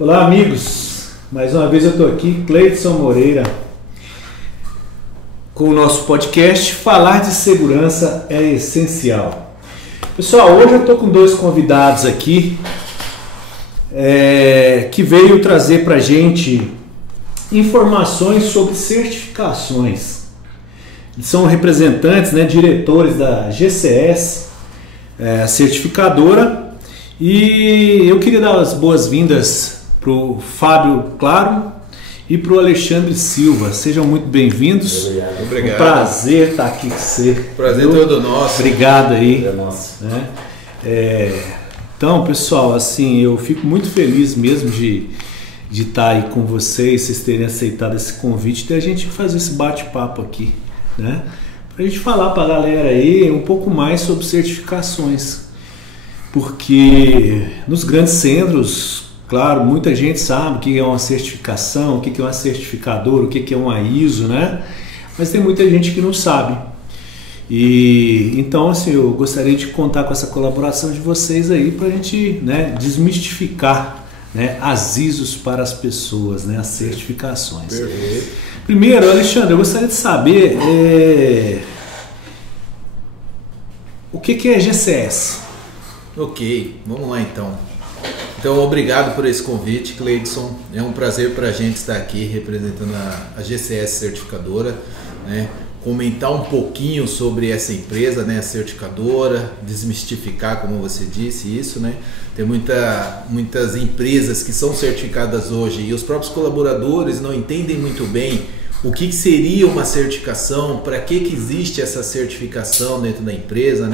Olá, amigos. Mais uma vez eu estou aqui, Cleidson Moreira, com o nosso podcast Falar de Segurança é Essencial. Pessoal, hoje eu estou com dois convidados aqui que veio trazer para a gente informações sobre certificações. São representantes, diretores da GCS, certificadora, e eu queria dar as boas-vindas para o Fábio Claro e para o Alexandre Silva. Sejam muito bem-vindos. Obrigado. Um prazer estar aqui com você. Prazer todo nosso. Obrigado aí. É nosso. Então, pessoal, assim, eu fico muito feliz mesmo de estar aí com vocês terem aceitado esse convite, da gente fazer esse bate-papo aqui, né? Pra gente falar pra galera aí um pouco mais sobre certificações, porque nos grandes centros, claro, muita gente sabe o que é uma certificação, o que é uma certificadora, o que é uma ISO, né? Mas tem muita gente que não sabe. E então, assim, eu gostaria de contar com essa colaboração de vocês aí para a gente, desmistificar, as ISOs para as pessoas, as certificações. Perfeito. Primeiro, Alexandre, eu gostaria de saber o que é GCS? Ok, vamos lá então. Então, obrigado por esse convite, Cleidson. É um prazer para a gente estar aqui representando a GCS certificadora, comentar um pouquinho sobre essa empresa, a certificadora, desmistificar, como você disse, isso, Tem muitas empresas que são certificadas hoje e os próprios colaboradores não entendem muito bem o que seria uma certificação, para que existe essa certificação dentro da empresa,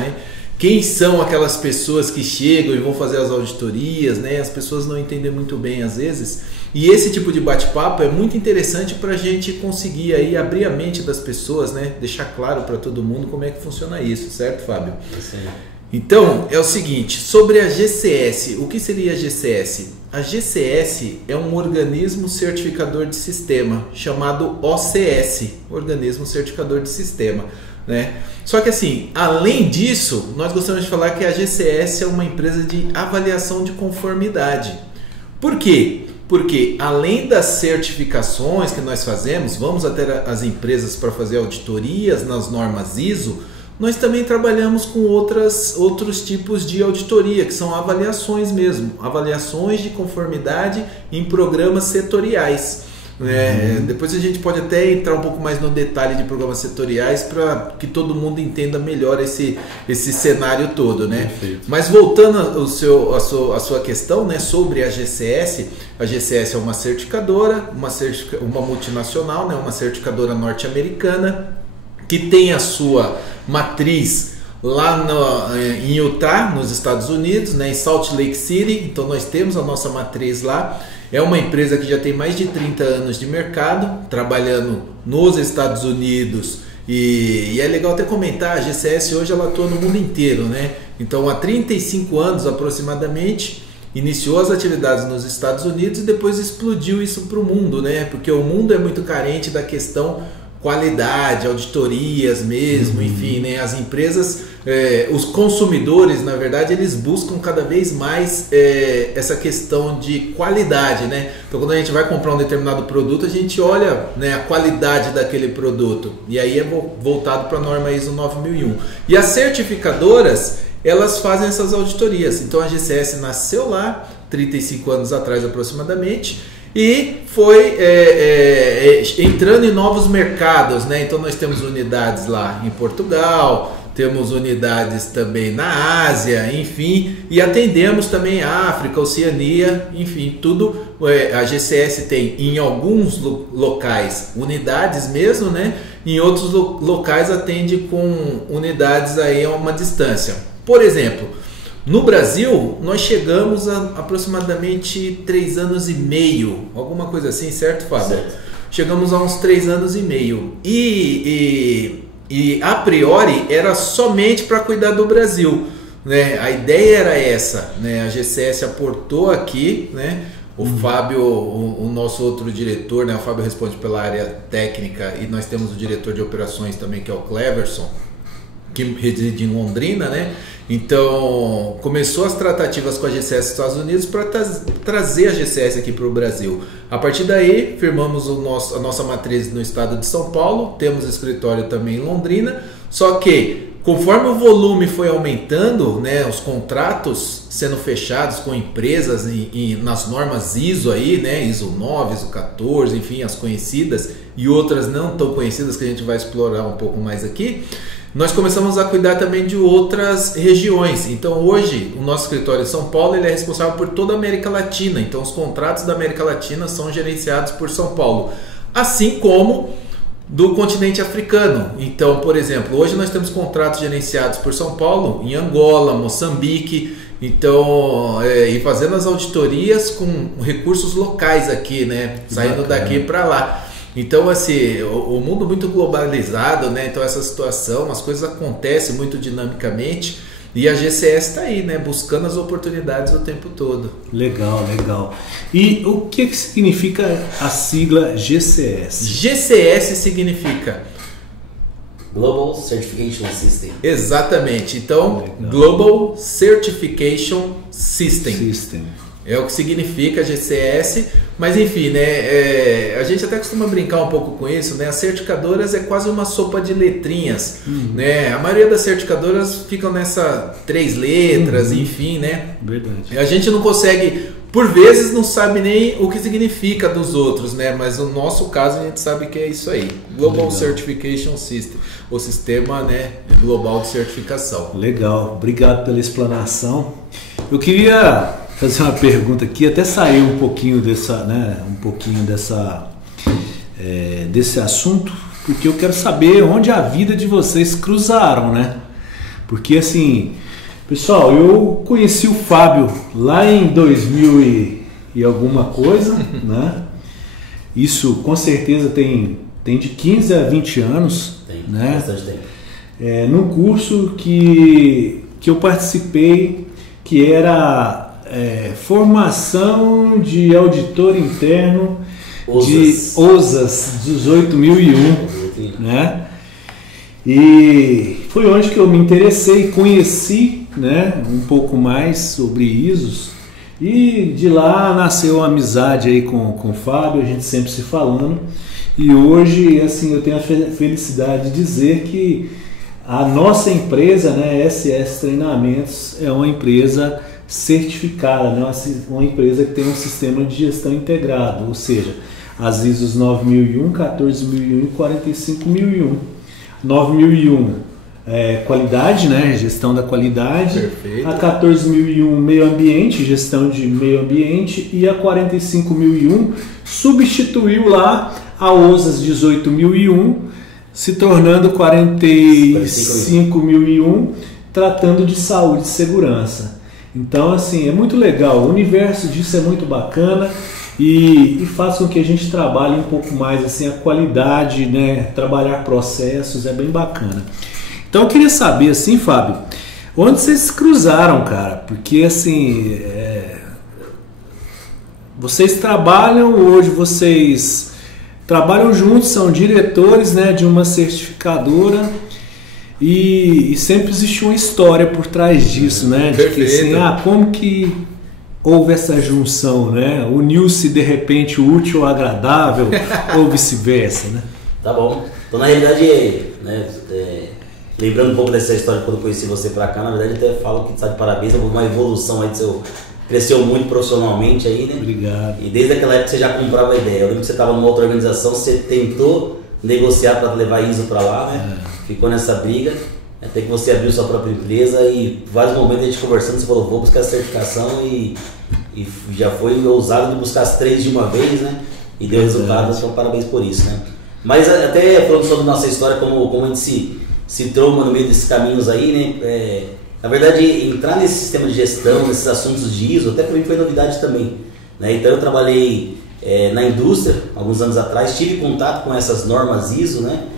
Quem são aquelas pessoas que chegam e vão fazer as auditorias, As pessoas não entendem muito bem às vezes. E esse tipo de bate-papo é muito interessante para a gente conseguir aí abrir a mente das pessoas, Deixar claro para todo mundo como é que funciona isso, certo, Fábio? Sim. Então, é o seguinte, sobre a GCS, o que seria a GCS? A GCS é um organismo certificador de sistema, chamado OCS, Organismo Certificador de Sistema, Só que assim, além disso, nós gostaríamos de falar que a GCS é uma empresa de avaliação de conformidade. Por quê? Porque além das certificações que nós fazemos, vamos até as empresas para fazer auditorias nas normas ISO, nós também trabalhamos com outros tipos de auditoria, que são avaliações mesmo, avaliações de conformidade em programas setoriais. Depois a gente pode até entrar um pouco mais no detalhe de programas setoriais para que todo mundo entenda melhor esse cenário todo, Mas voltando à sua questão, sobre a GCS é uma certificadora, uma multinacional, uma certificadora norte-americana que tem a sua matriz lá em Utah, nos Estados Unidos, em Salt Lake City. Então nós temos a nossa matriz lá. É uma empresa que já tem mais de 30 anos de mercado, trabalhando nos Estados Unidos. E é legal até comentar, a GCS hoje ela atua no mundo inteiro, Então há 35 anos aproximadamente, iniciou as atividades nos Estados Unidos e depois explodiu isso para o mundo, Porque o mundo é muito carente da questão qualidade, auditorias mesmo, enfim, as empresas, os consumidores, na verdade, eles buscam cada vez mais essa questão de qualidade, Então, quando a gente vai comprar um determinado produto, a gente olha, a qualidade daquele produto, e aí é voltado para a norma ISO 9001. E as certificadoras, elas fazem essas auditorias. Então, a GCS nasceu lá, 35 anos atrás aproximadamente, e foi entrando em novos mercados, Então nós temos unidades lá em Portugal, temos unidades também na Ásia, enfim, e atendemos também a África, Oceania, enfim, tudo. A GCS tem em alguns locais unidades mesmo, Em outros locais atende com unidades aí a uma distância. Por exemplo, no Brasil, nós chegamos a aproximadamente 3 anos e meio, alguma coisa assim, certo, Fábio? Certo. Chegamos a uns 3 anos e meio. E a priori era somente para cuidar do Brasil, A ideia era essa, A GCS aportou aqui, O Fábio, o nosso outro diretor, o Fábio responde pela área técnica e nós temos o diretor de operações também, que é o Cleverson. que reside em Londrina, né? Então, começou as tratativas com a GCS dos Estados Unidos para trazer a GCS aqui para o Brasil. A partir daí, firmamos a nossa matriz no estado de São Paulo, temos escritório também em Londrina, só que conforme o volume foi aumentando, né, os contratos sendo fechados com empresas e nas normas ISO aí, né, ISO 9, ISO 14, enfim, as conhecidas e outras não tão conhecidas que a gente vai explorar um pouco mais aqui, nós começamos a cuidar também de outras regiões. Então hoje o nosso escritório em São Paulo ele é responsável por toda a América Latina. Então os contratos da América Latina são gerenciados por São Paulo, assim como do continente africano. Então, por exemplo, hoje nós temos contratos gerenciados por São Paulo em Angola, Moçambique. Então, e fazendo as auditorias com recursos locais aqui, né? Saindo daqui para lá. Então, assim, o mundo muito globalizado, né? Então, essa situação, as coisas acontecem muito dinamicamente e a GCS está aí, né? Buscando as oportunidades o tempo todo. Legal, legal. E o que significa a sigla GCS? GCS significa Global Certification System. Exatamente. Então, legal. Global Certification System. É o que significa GCS, mas enfim, né? A gente até costuma brincar um pouco com isso, né? As certificadoras é quase uma sopa de letrinhas, né? A maioria das certificadoras ficam nessa 3 letras, enfim, né? Verdade. A gente não consegue, por vezes não sabe nem o que significa dos outros, né? Mas no nosso caso a gente sabe que é isso aí, Global Certification System, o sistema, né, global de certificação. Legal, obrigado pela explanação. Eu queria fazer uma pergunta aqui, até sair um pouquinho desse assunto, porque eu quero saber onde a vida de vocês cruzaram, né? Porque assim, pessoal, eu conheci o Fábio lá em 2000 e alguma coisa, né? Isso com certeza tem de 15 a 20 anos, né? Bastante tempo. Num curso que eu participei, que era formação de auditor interno de OSAS 18001, né? E foi onde que eu me interessei, conheci, né, um pouco mais sobre ISOs, e de lá nasceu uma amizade aí com o Fábio, a gente sempre se falando, e hoje assim eu tenho a felicidade de dizer que a nossa empresa, né, SS Treinamentos, é uma empresa certificada, né? Uma empresa que tem um sistema de gestão integrado, ou seja, as ISOs 9001, 14001 e 45001. 9001 qualidade, né? Gestão da qualidade. Perfeito. A 14001 meio ambiente, gestão de meio ambiente, e a 45001 substituiu lá a OSAS 18001, se tornando 45001, tratando de saúde e segurança. Então, assim, é muito legal, o universo disso é muito bacana e faz com que a gente trabalhe um pouco mais assim, a qualidade, né? Trabalhar processos é bem bacana. Então, eu queria saber, assim, Fábio, onde vocês se cruzaram, cara? Porque, assim, vocês trabalham hoje, vocês trabalham juntos, são diretores, né, de uma certificadora. E sempre existe uma história por trás disso, né? De que, assim, como que houve essa junção, né? Uniu-se de repente o útil ao agradável ou vice-versa, né? Tá bom. Então, na realidade, né, lembrando um pouco dessa história quando eu conheci você pra cá, na verdade até falo que está de parabéns, uma evolução aí do seu... Cresceu muito profissionalmente aí, né? Obrigado. E desde aquela época você já comprava a ideia. Eu lembro que você estava numa outra organização, você tentou negociar para levar ISO para lá, né? Ficou nessa briga, até que você abriu sua própria empresa e vários momentos a gente conversando, você falou, vou buscar a certificação e já foi ousado de buscar as 3 de uma vez, né? E deu resultado, então parabéns por isso, né? Mas até falando sobre nossa história, como a gente se troma no meio desses caminhos aí, né? Na verdade, entrar nesse sistema de gestão, nesses assuntos de ISO, até para mim foi novidade também, né? Então eu trabalhei na indústria, alguns anos atrás, tive contato com essas normas ISO, né?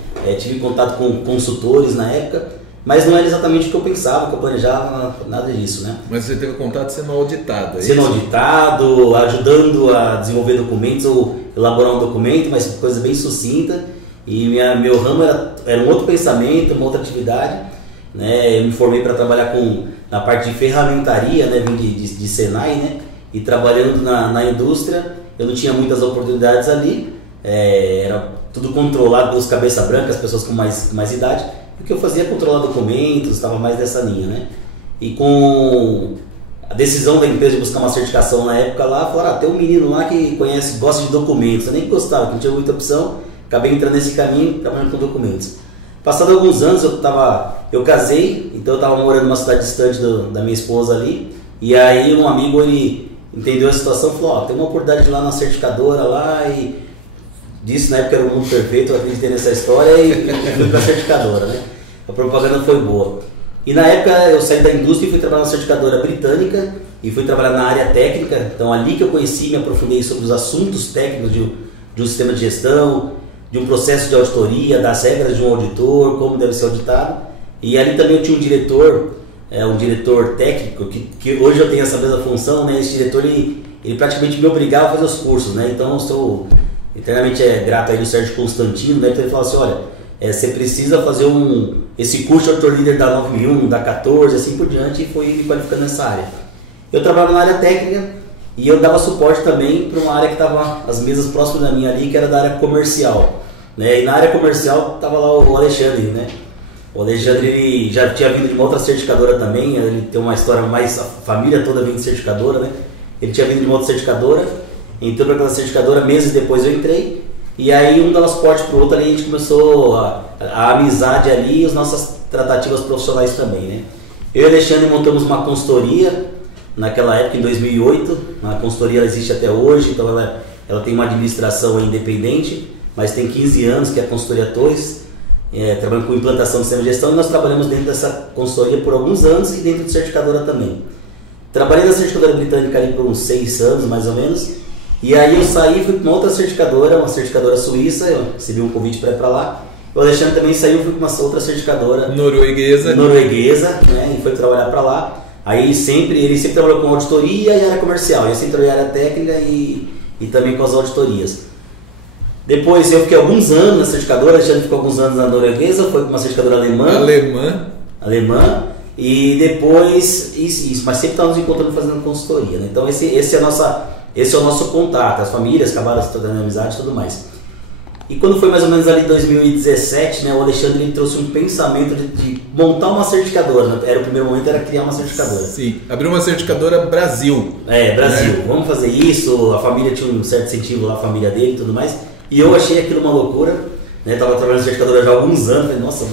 Tive contato com consultores na época, mas não era exatamente o que eu pensava, que eu planejava, nada disso, né? Mas você teve contato sendo auditado, é sendo isso? Auditado, ajudando a desenvolver documentos ou elaborar um documento, mas coisa bem sucinta. E meu ramo era um outro pensamento, uma outra atividade. né? Eu me formei para trabalhar na parte de ferramentaria, né? Vim de Senai, né? E trabalhando na indústria, eu não tinha muitas oportunidades ali, era tudo controlado pelos cabeça branca, as pessoas com mais idade. O que eu fazia é controlar documentos, estava mais dessa linha, né? E com a decisão da empresa de buscar uma certificação na época lá, falaram, tem um menino lá que gosta de documentos. Eu nem gostava, não tinha muita opção, acabei entrando nesse caminho, trabalhando com documentos. Passado alguns anos, eu casei, então eu estava morando numa cidade distante da minha esposa ali, e aí um amigo, ele entendeu a situação e falou, tem uma oportunidade lá na certificadora lá, e disse na época era o mundo perfeito, eu acreditei nessa história e fui para a certificadora, né? A propaganda foi boa. E na época eu saí da indústria e fui trabalhar na certificadora britânica e fui trabalhar na área técnica, então ali que eu conheci, me aprofundei sobre os assuntos técnicos de um sistema de gestão, de um processo de auditoria, das regras de um auditor, como deve ser auditado. E ali também eu tinha um diretor técnico, que hoje eu tenho essa mesma função, né? Esse diretor, ele praticamente me obrigava a fazer os cursos, né? Então eu sou eternamente grato aí do Sérgio Constantino, né? Então ele falou assim, olha, você precisa fazer esse curso de auditor líder da 9001, da 14, assim por diante, e foi me qualificando nessa área. Eu trabalhava na área técnica e eu dava suporte também para uma área que estava as mesas próximas da minha ali, que era da área comercial, né? E na área comercial estava lá o Alexandre, né? O Alexandre, ele já tinha vindo de uma outra certificadora também, ele tem uma história mais, a família toda vem de certificadora, né? Ele tinha vindo de uma outra certificadora, entrou para aquela certificadora, meses depois eu entrei, e aí um dava suporte para o outro, ali a gente começou a amizade ali e as nossas tratativas profissionais também, né? Eu e o Alexandre montamos uma consultoria naquela época, em 2008, a consultoria ela existe até hoje, então ela tem uma administração independente, mas tem 15 anos que é a consultoria Torres, trabalhando com implantação de sistema de gestão, e nós trabalhamos dentro dessa consultoria por alguns anos e dentro de certificadora também. Trabalhei na certificadora britânica ali por uns 6 anos mais ou menos, e aí eu saí e fui para uma outra certificadora, uma certificadora suíça, eu recebi um convite para ir para lá. O Alexandre também saiu e fui para uma outra certificadora norueguesa, né, e foi trabalhar para lá. Aí ele sempre trabalhou com auditoria e área comercial, eu sempre trabalhei área técnica e também com as auditorias. Depois eu fiquei alguns anos na certificadora, o Alexandre ficou alguns anos na norueguesa, foi para uma certificadora alemã, e depois, mas sempre estávamos encontrando fazendo consultoria, né? Então esse é o nosso contato, as famílias acabaram se tornando amizade e tudo mais. E quando foi mais ou menos ali em 2017, né, o Alexandre ele trouxe um pensamento de montar uma certificadora, né? O primeiro momento era criar uma certificadora. Sim, abrir uma certificadora Brasil. Brasil, né? Vamos fazer isso, a família tinha um certo incentivo lá, a família dele e tudo mais. E eu achei aquilo uma loucura, né? Tava trabalhando na certificadora já há alguns anos, falei, nossa,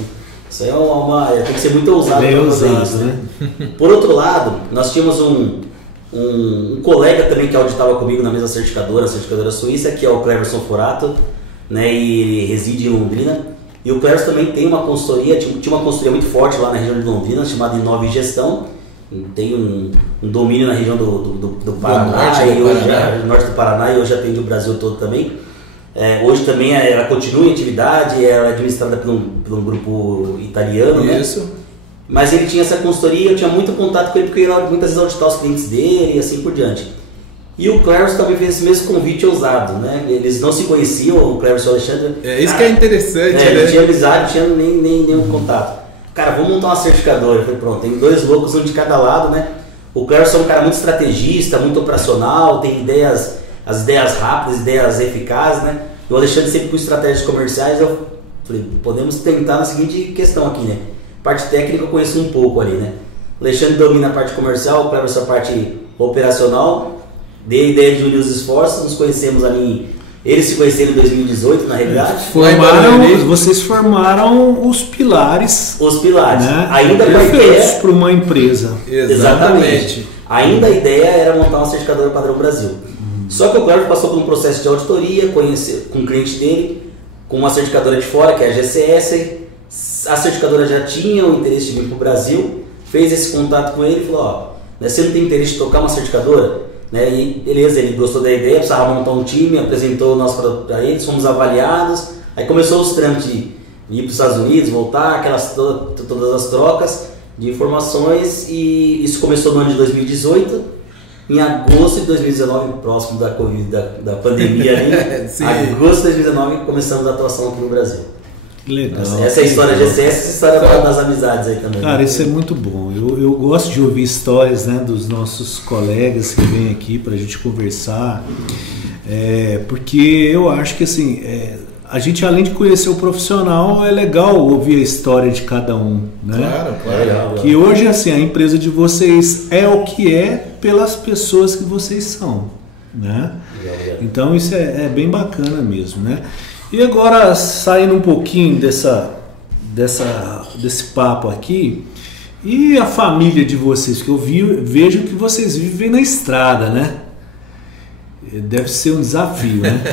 isso aí tem que ser muito ousado para fazer isso, né? Por outro lado, nós tínhamos um colega também que auditava comigo na mesma certificadora, a certificadora suíça, que é o Cleverson Forato, né? E ele reside em Londrina. E o Cleverson também tem uma consultoria, tinha uma consultoria muito forte lá na região de Londrina, chamada Inove Gestão. Tem um domínio na região do Paraná, no norte do Paraná, e hoje atende o Brasil todo também. Hoje também ela continua em atividade, ela é administrada por um grupo italiano, isso, né? Mas ele tinha essa consultoria, eu tinha muito contato com ele porque ele ia muitas vezes auditar os clientes dele e assim por diante. E o Cleverson também fez esse mesmo convite ousado, né? Eles não se conheciam, o Cleverson e o Alexandre. Isso que é interessante, né? Não tinha amizade, não tinha nem nenhum contato. Cara, vamos montar uma certificadora. Eu falei, pronto, tem 2 loucos, um de cada lado, né? O Cleverson é um cara muito estrategista, muito operacional, tem as ideias rápidas, ideias eficazes, né? E o Alexandre sempre com estratégias comerciais. Eu falei, podemos tentar na seguinte questão aqui, né? Parte técnica eu conheço um pouco ali, né? O Alexandre domina a parte comercial, o Cleverson a parte operacional. Dei a ideia de unir os esforços, nos conhecemos ali, eles se conheceram em 2018, na realidade. Vocês formaram os pilares. Os pilares. Né? Ainda com a ideia para uma empresa. Exatamente. Ainda a ideia era montar uma certificadora padrão Brasil. Só que o Cleverson passou por um processo de auditoria, conhecer com o cliente dele, com uma certificadora de fora, que é a GCS. A certificadora já tinha o interesse de vir para o Brasil, fez esse contato com ele e falou, você não tem interesse de tocar uma certificadora? Né? E beleza, ele gostou da ideia, precisava montar um time, apresentou o nosso produto para eles, fomos avaliados, aí começou os trâmites de ir para os Estados Unidos, voltar, todas as trocas de informações, e isso começou no ano de 2018, em agosto de 2019, próximo da Covid, da pandemia, agosto de 2019, começamos a atuação aqui no Brasil. Legal. Essa é a história da GCS, essa história das amizades aí também. Cara, isso é muito bom. Eu gosto de ouvir histórias, né, dos nossos colegas que vêm aqui para a gente conversar, porque eu acho que assim, a gente, além de conhecer o profissional, é legal ouvir a história de cada um, né? Claro. Que hoje, assim, a empresa de vocês é o que é pelas pessoas que vocês são, né? Então isso é bem bacana mesmo, né? E agora, saindo um pouquinho desse papo aqui, e a família de vocês? Que eu vejo que vocês vivem na estrada, né? Deve ser um desafio, né?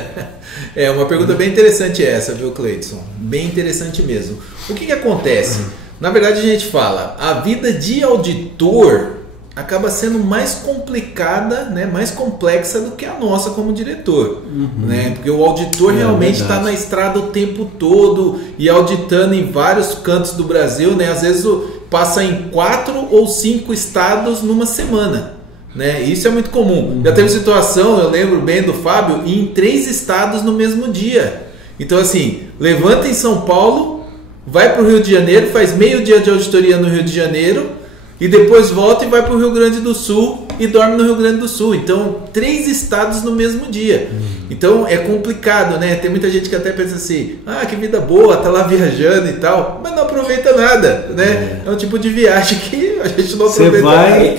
É uma pergunta bem interessante essa, viu, Cleidson? Bem interessante mesmo. O que acontece? Na verdade, a gente fala, a vida de auditor acaba sendo mais complicada, né, mais complexa do que a nossa como diretor, né? Porque o auditor realmente está na estrada o tempo todo e auditando em vários cantos do Brasil, né? Às vezes passa em 4 ou 5 estados numa semana, né? Isso é muito comum. Já teve situação, eu lembro bem do Fábio, em 3 estados no mesmo dia. Então assim, levanta em São Paulo, vai para o Rio de Janeiro, faz meio dia de auditoria no Rio de Janeiro, e depois volta e vai para o Rio Grande do Sul e dorme no Rio Grande do Sul. Então, 3 estados no mesmo dia. Então, é complicado, né? Tem muita gente que até pensa assim, que vida boa, tá lá viajando e tal, mas não aproveita nada, né? É um tipo de viagem que a gente não aproveita. Você vai,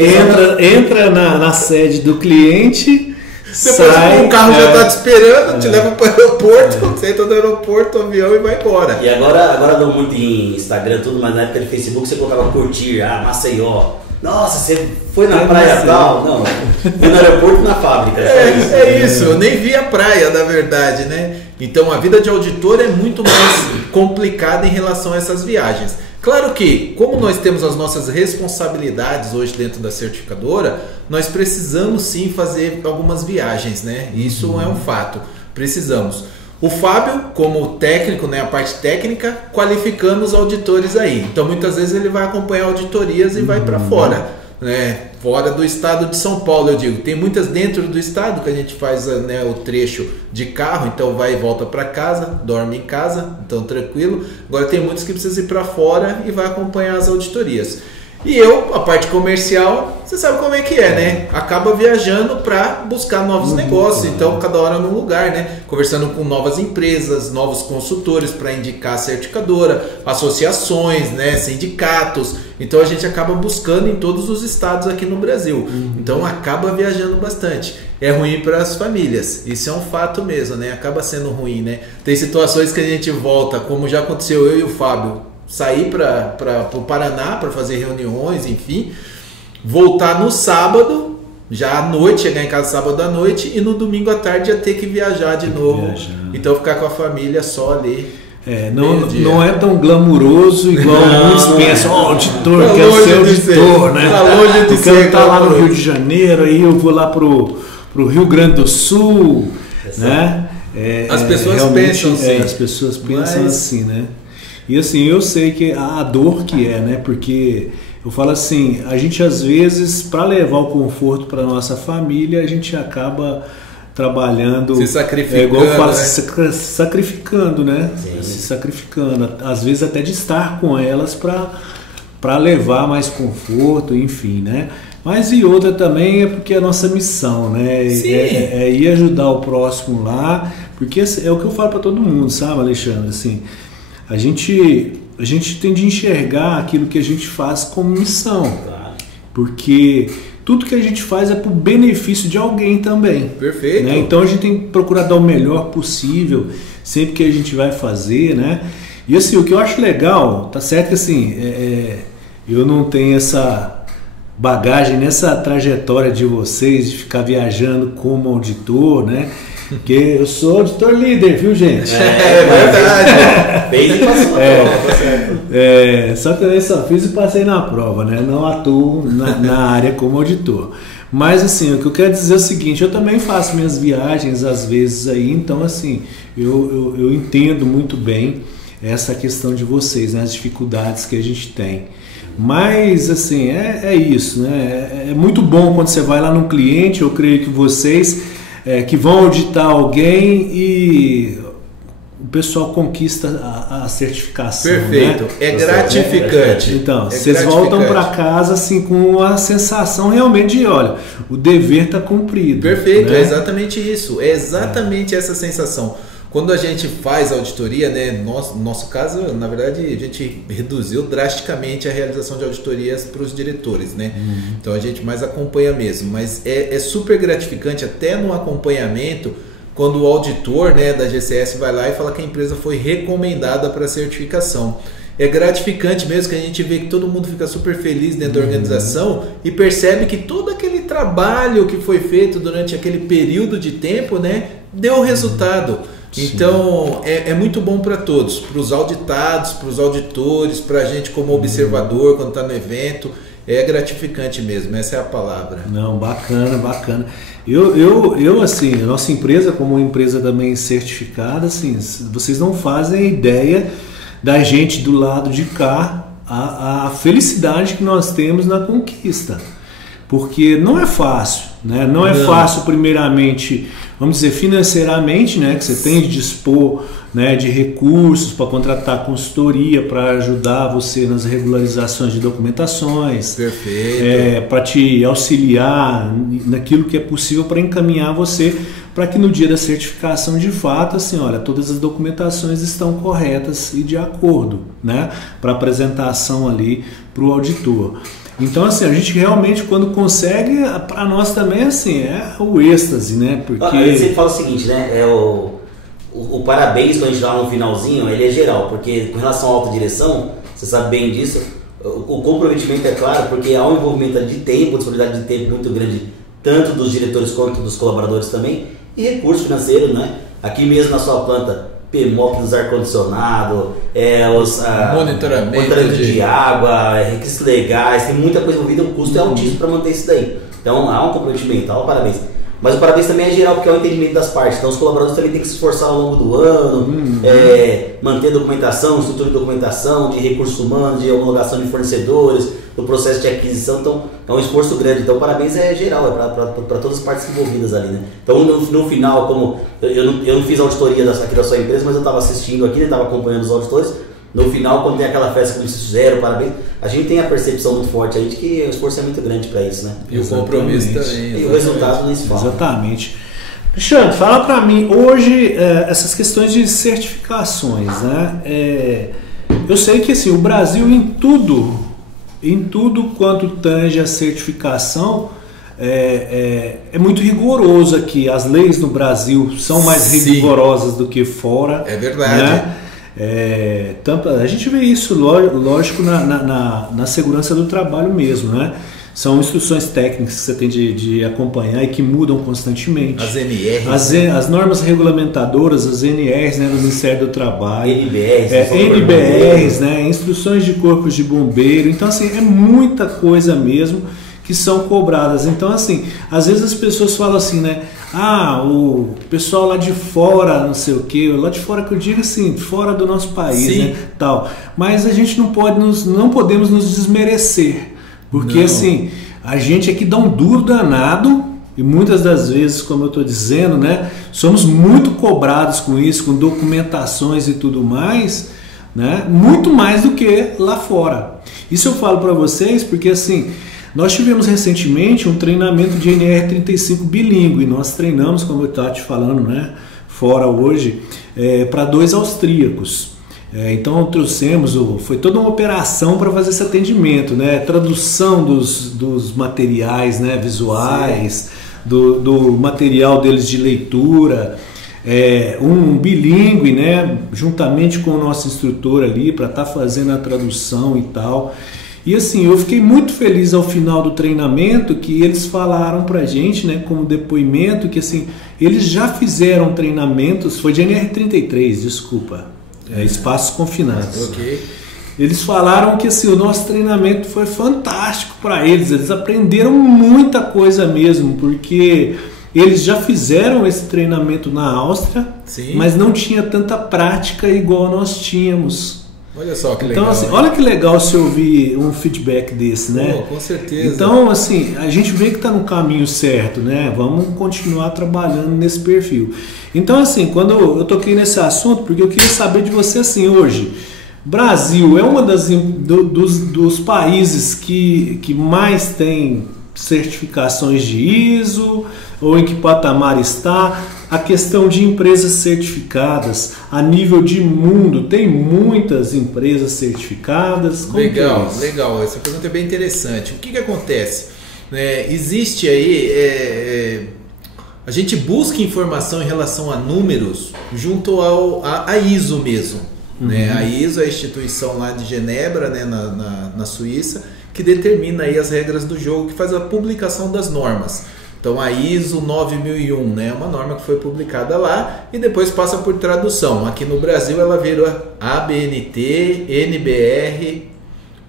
entra na sede do cliente... Depois o carro já está te esperando, te leva para o aeroporto, você entra no aeroporto, avião e vai embora. E agora dou muito em Instagram tudo, mas na época de Facebook você colocava curtir, Maceió. Nossa, você foi na praia tal? Não, fui no aeroporto e na fábrica. Isso, eu nem vi a praia, na verdade, né? Então a vida de auditor é muito mais complicada em relação a essas viagens. Claro que, como nós temos as nossas responsabilidades hoje dentro da certificadora, nós precisamos sim fazer algumas viagens, né? Isso é um fato, precisamos. O Fábio, como técnico, né, a parte técnica, qualificando os auditores aí. Então, muitas vezes ele vai acompanhar auditorias e vai para fora, né? Fora do estado de São Paulo, eu digo. Tem muitas dentro do estado que a gente faz, né, o trecho de carro, então vai e volta para casa, dorme em casa, então tranquilo. Agora tem muitos que precisam ir para fora e vai acompanhar as auditorias. E eu, a parte comercial, você sabe como é que é, né? Acaba viajando para buscar novos negócios, então cada hora num lugar, né? Conversando com novas empresas, novos consultores para indicar a certificadora, associações, né? Sindicatos. Então a gente acaba buscando em todos os estados aqui no Brasil. Então acaba viajando bastante. É ruim para as famílias, isso é um fato mesmo, né? Acaba sendo ruim, né? Tem situações que a gente volta, como já aconteceu eu e o Fábio, sair para o Paraná para fazer reuniões, enfim, voltar no sábado, já à noite, chegar em casa sábado à noite, e no domingo à tarde já ter que viajar de novo. Então ficar com a família só ali. Não é tão glamuroso igual muitos pensam, auditor, tá quer ser auditor, né? Tá longe de ser. Eu tá lá no Rio de Janeiro, aí eu vou lá pro Rio Grande do Sul, né? As pessoas pensam assim. As pessoas pensam assim, né? E assim, eu sei que a dor que é, né? Porque eu falo assim, a gente às vezes, para levar o conforto para nossa família, a gente acaba trabalhando, se sacrificando, igual eu falo, né? se sacrificando, né? Sim. Se sacrificando, às vezes até de estar com elas para levar mais conforto, enfim, né? Mas e outra também é porque é a nossa missão, né? É ir ajudar o próximo lá, porque é o que eu falo para todo mundo, sabe, Alexandre? Assim, a gente tem de enxergar aquilo que a gente faz como missão, porque tudo que a gente faz é para o benefício de alguém também. Perfeito. Né? Então a gente tem que procurar dar o melhor possível sempre que a gente vai fazer, né? E assim, o que eu acho legal, tá certo que assim, eu não tenho essa bagagem nessa trajetória de vocês de ficar viajando como auditor, né? Porque eu sou auditor líder, viu, gente? É verdade. Fez e passou tá certo. Só que eu só fiz e passei na prova, né? Não atuo na área como auditor. Mas assim, o que eu quero dizer é o seguinte, eu também faço minhas viagens às vezes aí, então assim, eu entendo muito bem essa questão de vocês, né? As dificuldades que a gente tem. Mas assim, é isso, né? É muito bom quando você vai lá num cliente, eu creio que vocês que vão auditar alguém e o pessoal conquista a certificação. Perfeito, né? é gratificante. Então, vocês voltam para casa assim com a sensação realmente de, olha, o dever está cumprido. Perfeito, né? é exatamente isso, é exatamente essa sensação. Quando a gente faz auditoria, né, no nosso caso, na verdade, a gente reduziu drasticamente a realização de auditorias para os diretores, né? Então a gente mais acompanha mesmo, mas é super gratificante até no acompanhamento quando o auditor, né, da GCS vai lá e fala que a empresa foi recomendada para certificação. É gratificante mesmo que a gente vê que todo mundo fica super feliz dentro da organização e percebe que todo aquele trabalho que foi feito durante aquele período de tempo, né, deu resultado. Então é muito bom para todos, para os auditados, para os auditores, para a gente como observador quando está no evento. É gratificante mesmo, essa é a palavra. Não, bacana, bacana. Eu assim, a nossa empresa como uma empresa também certificada, assim, vocês não fazem ideia da gente do lado de cá, a felicidade que nós temos na conquista. Porque não é fácil, né? Não é fácil, primeiramente, vamos dizer, financeiramente, né? Que você tem de dispor, né, de recursos para contratar consultoria para ajudar você nas regularizações de documentações. Perfeito. Para te auxiliar naquilo que é possível para encaminhar você para que no dia da certificação, de fato, assim, olha, todas as documentações estão corretas e de acordo, né? Para apresentação ali para o auditor. Então, assim, a gente realmente, quando consegue, para nós também, assim, é o êxtase, né? Porque... Aí você fala o seguinte, né? O parabéns, quando a gente dá no finalzinho, ele é geral, porque com relação à autodireção, você sabe bem disso, o comprometimento é claro, porque há um envolvimento de tempo, disponibilidade de tempo muito grande, tanto dos diretores quanto dos colaboradores também, e recurso financeiro, né? Aqui mesmo na sua planta, PMOP dos ar-condicionado, monitoramento de água, requisitos legais, tem muita coisa envolvida, o custo é altíssimo para manter isso daí. Então há um comprometimento, há um parabéns. Mas o parabéns também é geral, porque é o entendimento das partes. Então os colaboradores também têm que se esforçar ao longo do ano, manter documentação, estrutura de documentação, de recursos humanos, de homologação de fornecedores, do processo de aquisição. Então é um esforço grande. Então parabéns é geral, é para todas as partes envolvidas ali, né? Então no final, como eu não fiz a auditoria aqui da sua empresa, mas eu estava assistindo aqui, estava acompanhando os auditores. No final, quando tem aquela festa que vocês fizeram, parabéns, a gente tem a percepção muito forte aí de que o esforço é muito grande para isso, né? E o compromisso também. E o resultado nem se fala. Exatamente. Alexandre, fala para mim, hoje, essas questões de certificações, né? Eu sei que assim, o Brasil em tudo quanto tange a certificação, é muito rigoroso aqui. As leis no Brasil são mais rigorosas do que fora. É verdade. Né? A gente vê isso, lógico, na segurança do trabalho mesmo, né? São instruções técnicas que você tem de acompanhar e que mudam constantemente. As NRs. As normas regulamentadoras, as NRs, né, do Ministério do Trabalho. NBRs, né, instruções de corpos de bombeiro. Então, assim, é muita coisa mesmo que são cobradas. Então, assim, às vezes as pessoas falam assim, né? O pessoal lá de fora, não sei o que, lá de fora que eu digo assim, fora do nosso país, né, tal. Mas a gente não podemos nos desmerecer, porque assim, a gente aqui dá um duro danado e muitas das vezes, como eu estou dizendo, né, somos muito cobrados com isso, com documentações e tudo mais, né, muito mais do que lá fora. Isso eu falo para vocês porque assim, nós tivemos recentemente um treinamento de NR35 bilíngue. Nós treinamos, como eu estava te falando, né, fora hoje, para 2 austríacos. Então trouxemos, foi toda uma operação para fazer esse atendimento, né, tradução dos materiais, né, visuais, do material deles de leitura, um bilíngue, né, juntamente com o nosso instrutor ali para estar fazendo a tradução e tal. E assim, eu fiquei muito feliz ao final do treinamento que eles falaram pra gente, né, como depoimento, que assim, eles já fizeram treinamentos, foi de NR33, desculpa, espaços confinados. Okay. Eles falaram que assim, o nosso treinamento foi fantástico para eles aprenderam muita coisa mesmo, porque eles já fizeram esse treinamento na Áustria, mas não tinha tanta prática igual nós tínhamos. Olha só que legal. Então, assim, olha que legal se ouvir um feedback desse, né? Pô, com certeza. Então, assim, a gente vê que está no caminho certo, né? Vamos continuar trabalhando nesse perfil. Então, assim, quando eu toquei nesse assunto, porque eu queria saber de você, assim, hoje, Brasil é uma dos países que mais tem certificações de ISO, ou em que patamar está? A questão de empresas certificadas a nível de mundo, tem muitas empresas certificadas? Como legal, que é isso? legal. Essa pergunta é bem interessante. O que acontece? Existe aí, a gente busca informação em relação a números junto à ISO mesmo. Né? A ISO é a instituição lá de Genebra, né, na Suíça, que determina aí as regras do jogo, que faz a publicação das normas. Então a ISO 9001, né, é uma norma que foi publicada lá e depois passa por tradução. Aqui no Brasil ela virou ABNT, NBR,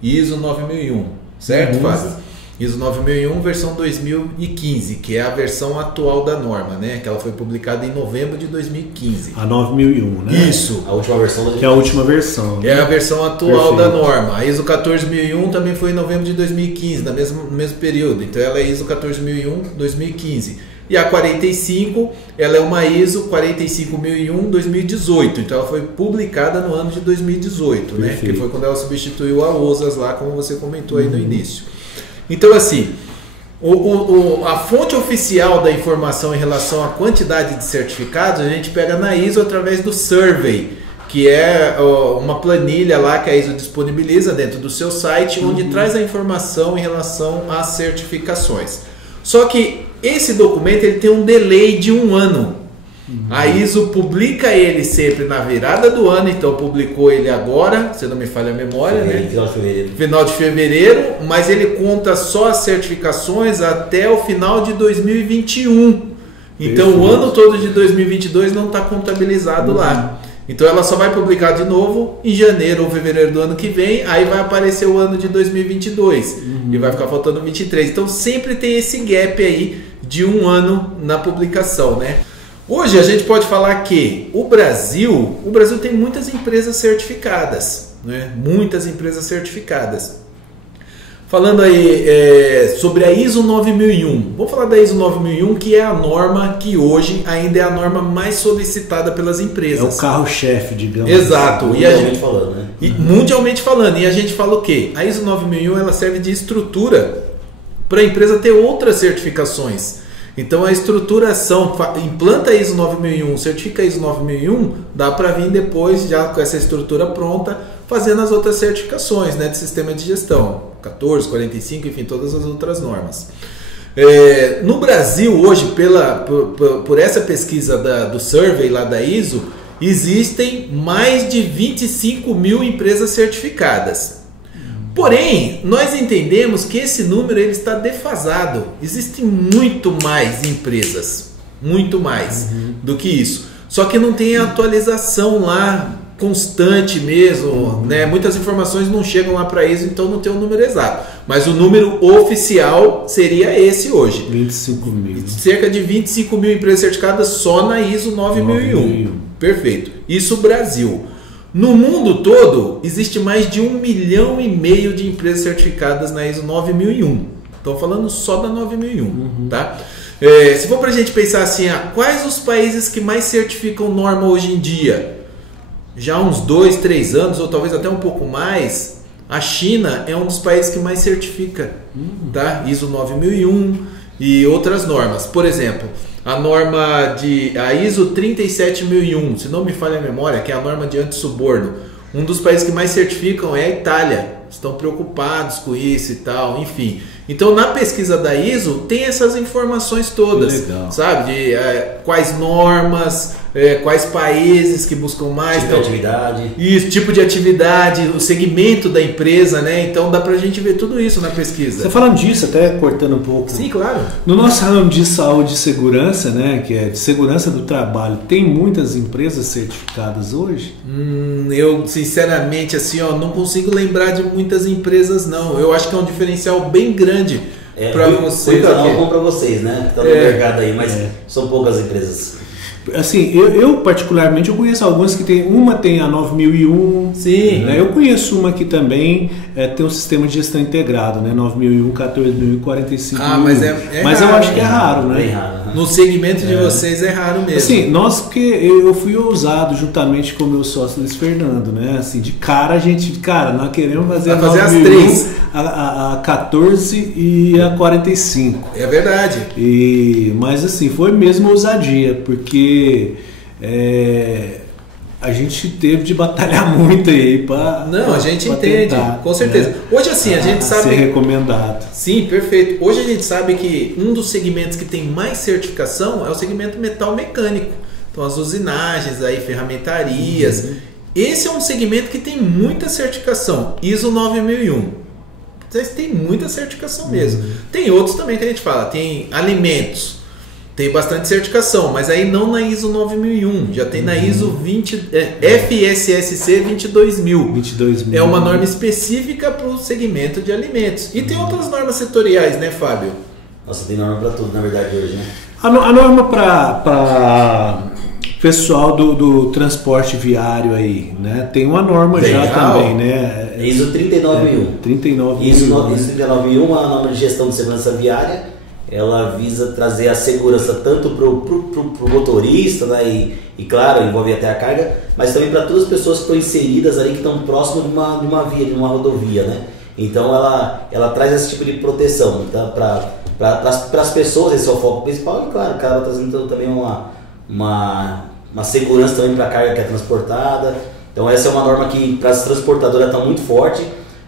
ISO 9001, certo, Fábio? ISO 9001 versão 2015, que é a versão atual da norma, né? Que ela foi publicada em novembro de 2015. A 9001, né? Isso. A última versão. Que é a última versão. Né? É a versão atual da Perfeito. norma. A ISO 14001 também foi em novembro de 2015, no mesmo período. Então ela é ISO 14001 2015. E a 45, ela é uma ISO 45001 2018. Então ela foi publicada no ano de 2018, né? Que foi quando ela substituiu a OSAS lá, como você comentou aí no início. Então, assim, a fonte oficial da informação em relação à quantidade de certificados, a gente pega na ISO através do Survey, que é uma planilha lá que a ISO disponibiliza dentro do seu site, onde traz a informação em relação às certificações. Só que esse documento ele tem um delay de 1 ano. A ISO publica ele sempre na virada do ano, então publicou ele agora, se não me falha a memória, né? Final de fevereiro. Final de fevereiro, mas ele conta só as certificações até o final de 2021. Então o ano todo de 2022 não está contabilizado lá. Então ela só vai publicar de novo em janeiro ou fevereiro do ano que vem, aí vai aparecer o ano de 2022 e vai ficar faltando 23. Então sempre tem esse gap aí de 1 ano na publicação, né? Hoje a gente pode falar que o Brasil tem muitas empresas certificadas, né? Muitas empresas certificadas. Falando aí sobre a ISO 9001, vou falar da ISO 9001, que é a norma que hoje ainda é a norma mais solicitada pelas empresas. É o carro-chefe, digamos. Exato. Mundialmente falando, né? Mundialmente falando. E a gente fala o quê? A ISO 9001 ela serve de estrutura para a empresa ter outras certificações. Então a estruturação, implanta a ISO 9001, certifica a ISO 9001, dá para vir depois, já com essa estrutura pronta, fazendo as outras certificações, né, de sistema de gestão, 14, 45, enfim, todas as outras normas. No Brasil, hoje, por essa pesquisa do survey lá da ISO, existem mais de 25 mil empresas certificadas. Porém, nós entendemos que esse número ele está defasado. Existem muito mais empresas, muito mais do que isso. Só que não tem atualização lá constante mesmo, né? Muitas informações não chegam lá para isso, então não tem o número exato. Mas o número oficial seria esse hoje. 25 mil. Cerca de 25 mil empresas certificadas só na ISO 9001. Perfeito. Isso Brasil. No mundo todo, existe mais de 1,5 milhão de empresas certificadas na ISO 9001. Estou falando só da 9001, tá? Se for para a gente pensar assim, quais os países que mais certificam norma hoje em dia? Já há uns 2, 3 anos, ou talvez até um pouco mais, a China é um dos países que mais certifica, tá? ISO 9001 e outras normas. Por exemplo, a ISO 37001, se não me falha a memória, que é a norma de antissuborno, um dos países que mais certificam é a Itália. Estão preocupados com isso e tal, enfim. Então, na pesquisa da ISO, tem essas informações todas, sabe? De quais normas, quais países que buscam mais. Tipo de atividade. Isso, tipo de atividade, o segmento da empresa, né? Então, dá pra gente ver tudo isso na pesquisa. Você falando disso, até cortando um pouco. Sim, claro. No nosso ramo de saúde e segurança, né? Que é de segurança do trabalho, tem muitas empresas certificadas hoje? Eu, sinceramente, assim, não consigo lembrar de muitas empresas, não. Eu acho que é um diferencial bem grande para vocês. O canal é bom para vocês, né? Que estão no mercado aí, mas são poucas empresas. Assim, eu particularmente eu conheço algumas que tem, uma tem a 9001. Sim. Né? Eu conheço uma que também tem um sistema de gestão integrado, né? 9001, 14000 e 45000. Mas raro, eu acho que é raro, né? Bem raro, né? No segmento de vocês é raro mesmo. Assim, porque eu fui ousado juntamente com o meu sócio Luiz Fernando, né? Assim, de cara nós queremos fazer as 9001, três. A 14 e a 45. É verdade. Mas assim, foi mesmo ousadia, porque a gente teve de batalhar muito aí para. Não, a gente entende, tentar, com certeza. Né? Hoje assim, a gente sabe. Ser recomendado. Sim, perfeito. Hoje a gente sabe que um dos segmentos que tem mais certificação é o segmento metal mecânico. Então as usinagens, aí, ferramentarias. Esse é um segmento que tem muita certificação. ISO 9001. Tem muita certificação mesmo. Tem outros também que a gente fala. Tem alimentos. Tem bastante certificação, mas aí não na ISO 9001, já tem na ISO FSSC 22000. É uma norma específica para o segmento de alimentos. E tem outras normas setoriais, né, Fábio? Nossa, tem norma para tudo, na verdade, hoje, né? A norma para pessoal do transporte viário aí, né? Tem uma norma já também, né? ISO 39001. 39001. ISO 39001 é uma norma de gestão de segurança viária. Ela visa trazer a segurança tanto para o motorista, né, e claro, envolve até a carga, mas também para todas as pessoas que estão inseridas ali, que estão próximas de uma via, de uma rodovia, né? Então ela traz esse tipo de proteção, tá? Para as pessoas, esse é o foco principal, e claro, acaba trazendo também uma segurança também para a carga que é transportada. Então essa é uma norma que para as transportadoras está muito forte,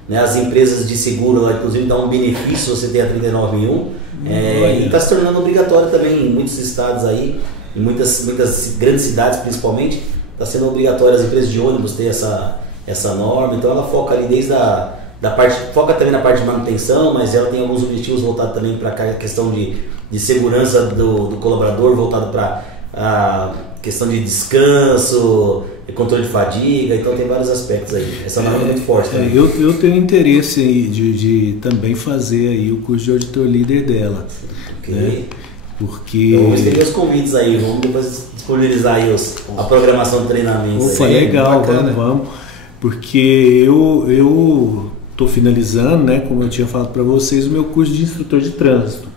né? As empresas de seguro, ela, inclusive, dá um benefício se você tem a 39001. E está se tornando obrigatório também em muitos estados aí, em muitas grandes cidades principalmente, está sendo obrigatório as empresas de ônibus ter essa norma. Então ela foca ali desde foca também na parte de manutenção, mas ela tem alguns objetivos voltados também para a questão de segurança do colaborador, voltado para a questão de descanso, controle de fadiga. Então tem vários aspectos aí. Essa norma é muito forte também. Eu tenho interesse aí de também fazer aí o curso de auditor líder dela. Okay. Né? Porque... Então, vamos ter os convites aí, vamos depois disponibilizar aí a programação de treinamento. Opa, legal, vamos. Porque eu estou finalizando, né, como eu tinha falado para vocês, o meu curso de instrutor de trânsito.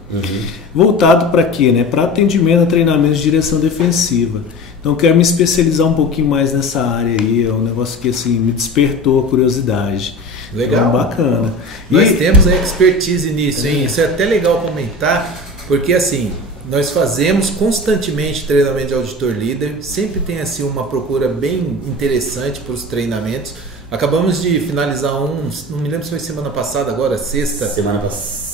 Voltado para quê? Né? Para atendimento a treinamentos de direção defensiva. Então quero me especializar um pouquinho mais nessa área aí, é um negócio que assim me despertou a curiosidade. Legal. Então, bacana. Nós temos a expertise nisso, hein? Isso é até legal comentar, porque assim, nós fazemos constantemente treinamento de auditor líder, sempre tem assim uma procura bem interessante para os treinamentos. Acabamos de finalizar não me lembro se foi semana passada, agora sexta. Semana passada.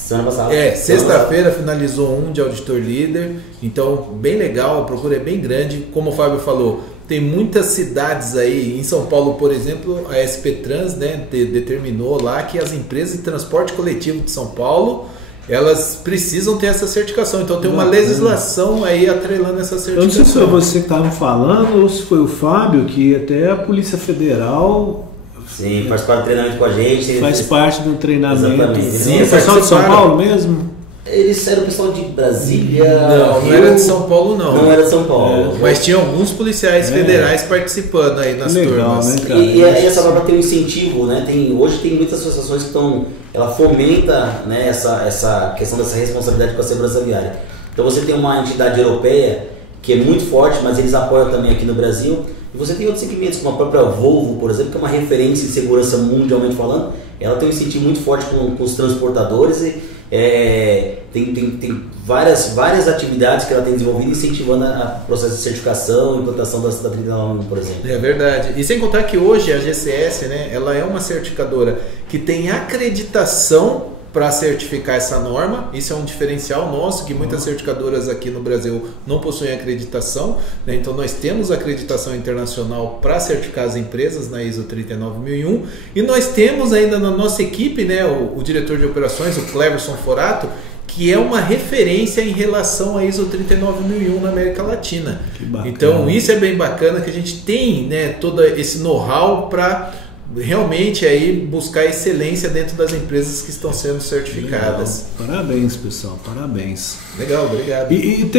Sexta-feira finalizou de auditor líder, então bem legal, a procura é bem grande, como o Fábio falou, tem muitas cidades aí, em São Paulo, por exemplo, a SP Trans, né, determinou lá que as empresas de transporte coletivo de São Paulo, elas precisam ter essa certificação, então tem uma legislação aí atrelando essa certificação. Eu não sei se foi você que estava falando ou se foi o Fábio, que até a Polícia Federal... Sim, faz parte do treinamento com a gente. Faz parte do treinamento. Exatamente. Sim, o pessoal de São Paulo mesmo? Eles eram o pessoal de Brasília. Não era de São Paulo, não. Não era de São Paulo. Mas tinha alguns policiais federais participando aí nas turmas. Né, cara? E essa norma tem um incentivo, né? Hoje tem muitas associações que ela fomenta, né, essa questão dessa responsabilidade com a segurança viária. Então você tem uma entidade europeia que é muito forte, mas eles apoiam também aqui no Brasil. E você tem outros segmentos, como a própria Volvo, por exemplo, que é uma referência em segurança mundialmente falando. Ela tem um incentivo muito forte com os transportadores e tem várias atividades que ela tem desenvolvido incentivando o processo de certificação e implantação da 39001, por exemplo. É verdade. E sem contar que hoje a GCS, né, ela é uma certificadora que tem acreditação para certificar essa norma. Isso é um diferencial nosso, que muitas certificadoras aqui no Brasil não possuem acreditação, né? Então nós temos acreditação internacional para certificar as empresas na ISO 39001 e nós temos ainda na nossa equipe, né, o diretor de operações, o Cleverson Forato, que é uma referência em relação à ISO 39001 na América Latina. Então isso é bem bacana, que a gente tem, né, todo esse know-how para realmente aí buscar excelência dentro das empresas que estão sendo certificadas. Legal. Parabéns, pessoal, parabéns. Legal, obrigado. E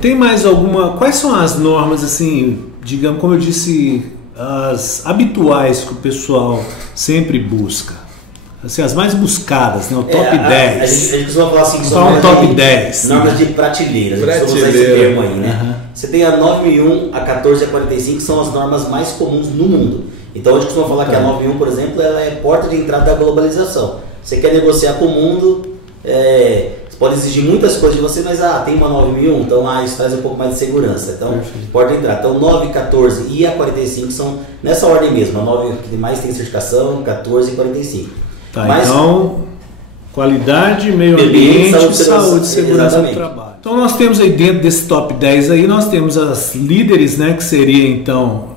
tem mais alguma... Quais são as normas, assim, digamos, como eu disse, as habituais que o pessoal sempre busca? Assim, as mais buscadas, né? O top 10. A gente costuma falar assim, que só um top 10. Normas de prateleira. A gente usa esse termo aí, né? Você tem a 9001, a 14 e a 45, que são as normas mais comuns no mundo. Então a gente costuma falar que a 91, por exemplo, ela é porta de entrada da globalização. Você quer negociar com o mundo, você pode exigir muitas coisas de você, mas tem uma 9001, então isso traz um pouco mais de segurança. Então, porta de entrada. Então 9, 14 e a 45 são nessa ordem mesmo. A 9 que mais tem certificação, 14 e 45. Tá, mas, então, qualidade, meio ambiente, saúde, segurança do trabalho. Então nós temos aí dentro desse top 10 aí, nós temos as líderes, né, que seria então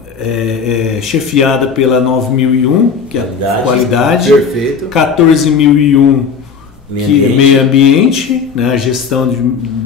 chefiada pela 9001, que é a qualidade, perfeito. 14001, que é meio ambiente, né, a gestão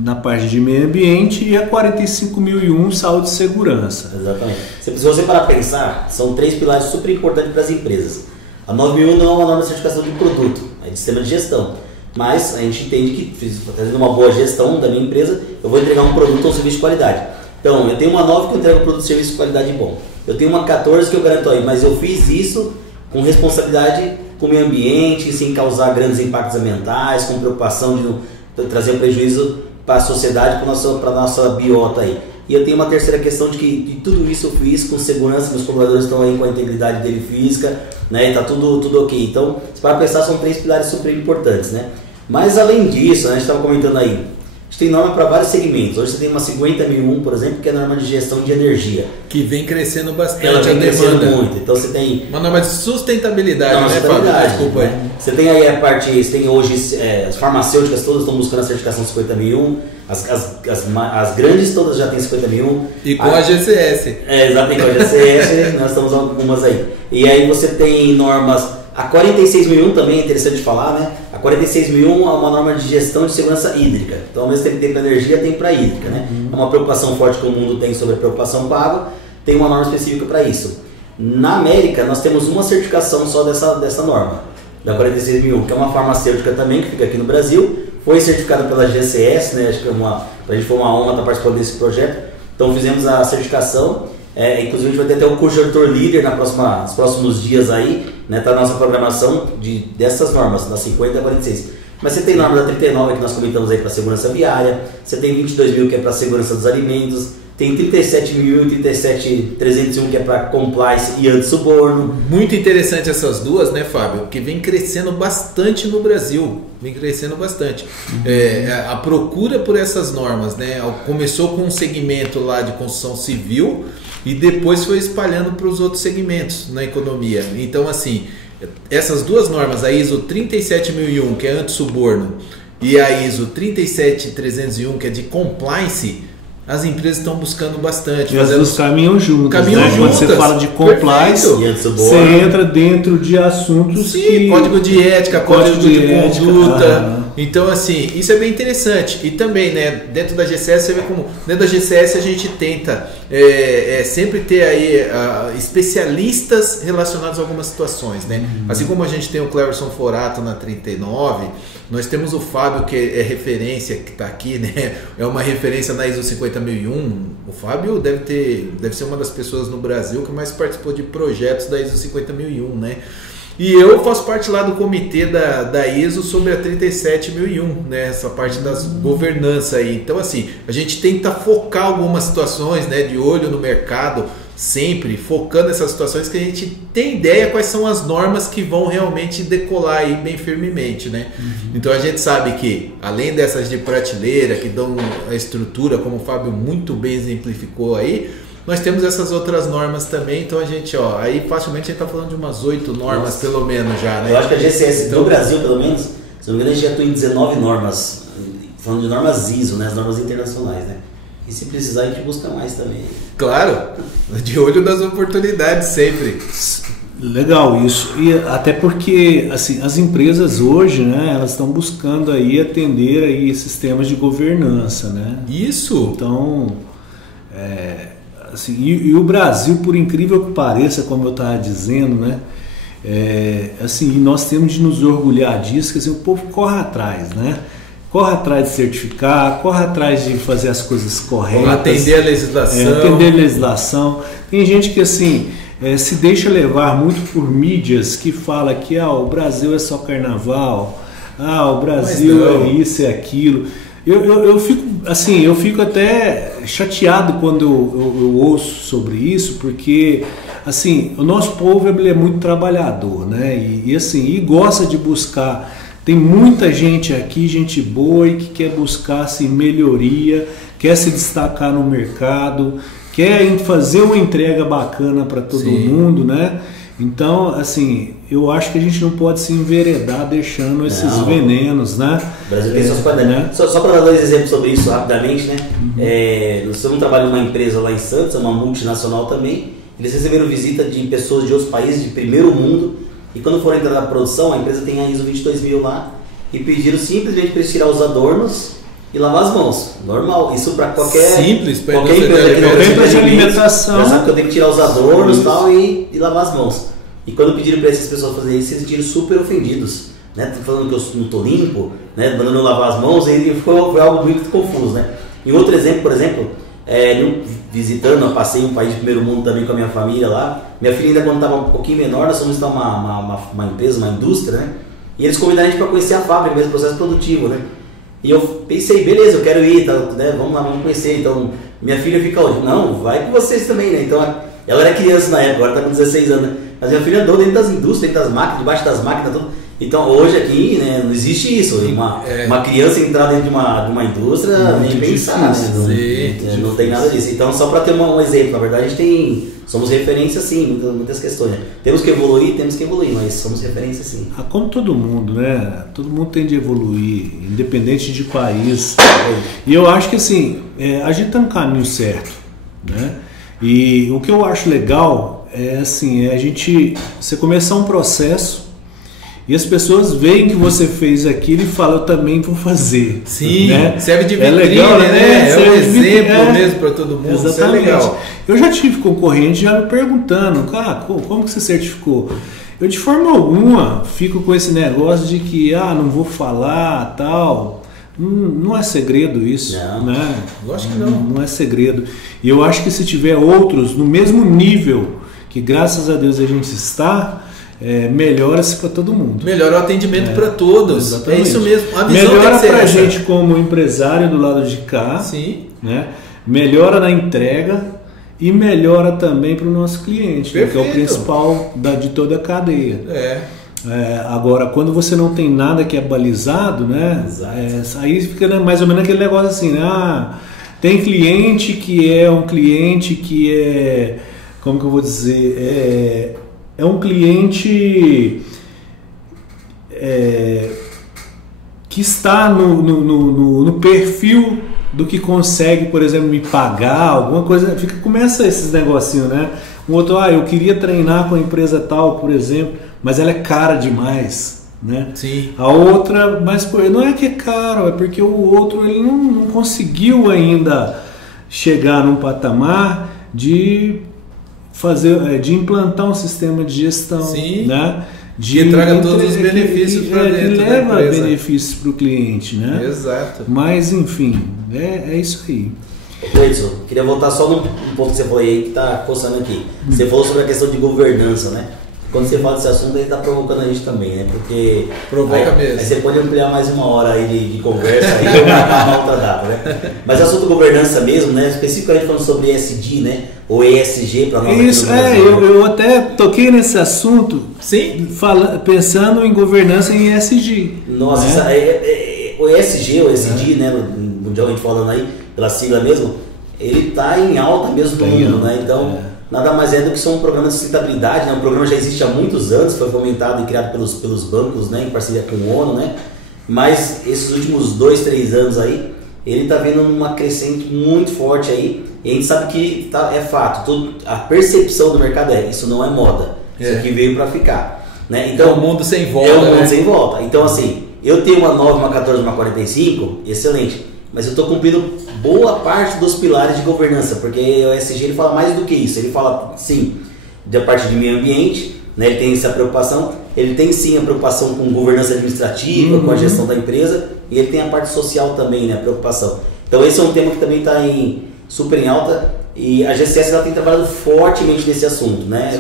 na parte de meio ambiente, e a 45001, saúde e segurança. Exatamente. Se você parar para pensar, são 3 pilares super importantes para as empresas. A 9001 não é uma norma de certificação de produto, é de sistema de gestão. Mas a gente entende que, fazendo uma boa gestão da minha empresa, eu vou entregar um produto ou um serviço de qualidade. Então, eu tenho uma 9 que eu entrego um produto, serviço de qualidade bom. Eu tenho uma 14 que eu garanto aí, mas eu fiz isso com responsabilidade com o meio ambiente, sem causar grandes impactos ambientais, com preocupação de não trazer um prejuízo para a sociedade, para a nossa biota aí. E eu tenho uma terceira questão de tudo isso eu fiz com segurança, meus colaboradores estão aí com a integridade dele física, né, e tá tudo ok. Então, se para pensar, são 3 pilares super importantes, né? Mas além disso, né, a gente estava comentando aí, a gente tem norma para vários segmentos. Hoje você tem uma 50001, por exemplo, que é a norma de gestão de energia. Que vem crescendo bastante. Ela vem crescendo muito. Então você tem... uma norma de sustentabilidade, né, Fábio? Desculpa aí. Você tem aí a parte, você tem hoje as farmacêuticas todas estão buscando a certificação 50001, as grandes todas já têm 50001. E com a GCS. Exatamente, com a GCS, nós estamos algumas aí. E aí você tem normas... A 46001 também é interessante de falar, né? A 46001 é uma norma de gestão de segurança hídrica. Então, ao mesmo tempo que tem para energia, tem para hídrica, né? É uma preocupação forte que o mundo tem sobre a preocupação com a água, tem uma norma específica para isso. Na América, nós temos uma certificação só dessa norma, da 46001, que é uma farmacêutica também, que fica aqui no Brasil, foi certificada pela GCS, né? Acho que a gente foi uma honra estar participando desse projeto. Então, fizemos a certificação. Inclusive a gente vai ter até o curso de auditor líder nos próximos dias aí, né? Tá na nossa programação dessas normas, da 50 a 46. Mas você tem norma da 39 que nós comentamos aí para segurança viária, você tem 22.000 que é para segurança dos alimentos, tem 37.000 e 37.301 que é para compliance e anti-suborno. Muito interessante essas duas, né, Fábio? Que vem crescendo bastante no Brasil. Vem crescendo bastante. A procura por essas normas, né? Começou com um segmento lá de construção civil e depois foi espalhando para os outros segmentos na economia. Então, assim, essas duas normas, a ISO 37001, que é anti-suborno, e a ISO 37301, que é de compliance, as empresas estão buscando bastante. E as duas caminham juntas. Caminham juntas. Quando você fala de compliance, você entra dentro de assuntos. Sim, código de ética, código de conduta. Então, assim, isso é bem interessante. E também, né, dentro da GCS, você vê como dentro da GCS a gente tenta sempre ter aí especialistas relacionados a algumas situações, né? Assim como a gente tem o Cleverson Forato na 39, nós temos o Fábio, que é referência, que está aqui, né? É uma referência na ISO 50001. O Fábio deve ser uma das pessoas no Brasil que mais participou de projetos da ISO 50001, né? E eu faço parte lá do comitê da ISO sobre a 37001, né? Essa parte das governança aí. Então, assim, a gente tenta focar algumas situações, né? De olho no mercado, sempre focando nessas situações que a gente tem ideia quais são as normas que vão realmente decolar aí bem firmemente, né? Então a gente sabe que, além dessas de prateleira, que dão a estrutura, como o Fábio muito bem exemplificou aí, nós temos essas outras normas também. Então a gente, aí facilmente a gente está falando de umas 8 normas, pelo menos já, né? Eu acho que a GCS do Brasil, pelo menos, se não me engano, a gente já atua em 19 normas, falando de normas ISO, né? As normas internacionais, né? E se precisar, a gente busca mais também. Claro, de olho nas oportunidades sempre. Legal isso. E até porque assim, as empresas hoje, né, elas estão buscando aí atender aí sistemas de governança, né? Isso. Então, assim, e o Brasil, por incrível que pareça, como eu estava dizendo, né, assim, nós temos de nos orgulhar disso, que assim, o povo corre atrás, né? Corre atrás de certificar, corre atrás de fazer as coisas corretas. Atender a legislação. Atender a legislação. Tem gente que assim se deixa levar muito por mídias que fala que o Brasil é só carnaval, o Brasil é isso e aquilo. Eu fico até chateado quando eu ouço sobre isso, porque assim, o nosso povo ele é muito trabalhador, né? E gosta de buscar. Tem muita gente aqui, gente boa, e que quer buscar assim, melhoria, quer se destacar no mercado, quer fazer uma entrega bacana para todo mundo, né? Então, assim, eu acho que a gente não pode se enveredar deixando esses venenos, né? O Brasil tem suas qualidades. Né? Só para dar 2 exemplos sobre isso rapidamente, né? Nós estamos trabalhando numa empresa lá em Santos, uma multinacional também. Eles receberam visita de pessoas de outros países de primeiro mundo. E quando foram entrar na produção, a empresa tem a ISO 22000 lá e pediram simplesmente para eles tirar os adornos e lavar as mãos. Normal. Isso para qualquer empresa de alimentação. Já sabe que eu tenho que tirar os adornos e lavar as mãos. E quando pediram para essas pessoas fazerem isso, eles se sentiram super ofendidos. Né? Falando que eu não estou limpo, né? Mandando eu lavar as mãos, foi algo muito confuso. Né? E outro exemplo, por exemplo, visitando, eu passei um país de primeiro mundo também com a minha família lá. Minha filha ainda quando estava um pouquinho menor, nós fomos visitar uma empresa, uma indústria, né? E eles convidaram a gente para conhecer a fábrica, mesmo processo produtivo, né? E eu pensei, beleza, eu quero ir, né? Vamos lá, vamos conhecer. Então, minha filha fica hoje, não, vai com vocês também, né? Então, ela era criança na época, agora está com 16 anos, né? Mas minha filha andou dentro das indústrias, dentro das máquinas, debaixo das máquinas, tudo. Então, hoje aqui, né, não existe isso. Uma criança entrar dentro de uma indústria, nem pensar, né? Não tem nada disso. Então, só para ter um exemplo, na verdade, a gente somos referência sim, muitas questões. Né? Temos que evoluir, mas somos referência sim. Como todo mundo, né? Todo mundo tem de evoluir, independente de país. E eu acho que assim, a gente está no caminho certo, né? E o que eu acho legal é assim, você começar um processo e as pessoas veem que você fez aquilo e falam, eu também vou fazer. Sim, né? Serve de vitrine, legal, né? É um exemplo mesmo para todo mundo. Exatamente. Isso é legal. Eu já tive concorrente já me perguntando, como que você certificou? Eu de forma alguma fico com esse negócio de que, não vou falar, tal. Não é segredo isso, né? Lógico que não. Não é segredo. E eu acho que se tiver outros no mesmo nível que graças a Deus a gente está, melhora-se para todo mundo. Melhora o atendimento para todos. Exatamente. É isso mesmo. A visão melhora para a gente como empresário do lado de cá. Sim. Né? Melhora na entrega e melhora também para o nosso cliente, né? Que é o principal de toda a cadeia. Agora, quando você não tem nada que é balizado, né? Aí fica, né, mais ou menos aquele negócio assim, né? Tem cliente que é um cliente que é, como que eu vou dizer, é um cliente que está no perfil do que consegue, por exemplo, me pagar, alguma coisa, começa esses negocinhos, né? Um outro, eu queria treinar com a empresa tal, por exemplo, mas ela é cara demais, né? Sim. A outra, mas não é que é caro, é porque o outro ele não conseguiu ainda chegar num patamar de implantar um sistema de gestão, sim, né? Que traga todos os benefícios para dentro, que leva benefícios para o cliente, né? Exato. Mas enfim, é isso aí. Cleiton, queria voltar só num ponto que você falou aí que está coçando aqui. Você falou sobre a questão de governança, né? Quando você fala desse assunto, ele está provocando a gente também, né? Porque provoca mesmo. Aí você pode ampliar mais uma hora aí de conversa aí ou marcar uma outra data, né? Mas assunto governança mesmo, né? Especificamente falando sobre ESG, né? Ou ESG para nós. Isso, eu até toquei nesse assunto. Sim. Pensando em governança em ESG. Nossa, né? O ESG, o ESG, né? Mundialmente falando aí, pela sigla mesmo, ele está em alta mesmo no mundo, né? Então. Nada mais é do que são um programa de sustentabilidade, né? O programa já existe há muitos anos, foi fomentado e criado pelos bancos, né? Em parceria com o ONU, né? Mas esses últimos 2, 3 anos aí, ele está vendo uma crescente muito forte aí, e a gente sabe que é fato, a percepção do mercado isso não é moda, isso aqui veio para ficar, né? Então, o mundo sem volta. Mundo sem volta. Então assim, eu tenho uma 9, uma 14, uma 45, excelente, mas eu estou cumprindo boa parte dos pilares de governança, porque o ESG ele fala mais do que isso, ele fala sim da parte de meio ambiente, né? Ele tem essa preocupação, ele tem sim a preocupação com governança administrativa, com a gestão da empresa, e ele tem a parte social também, né? A preocupação. Então esse é um tema que também está super em alta, e a GCS ela tem trabalhado fortemente nesse assunto, né?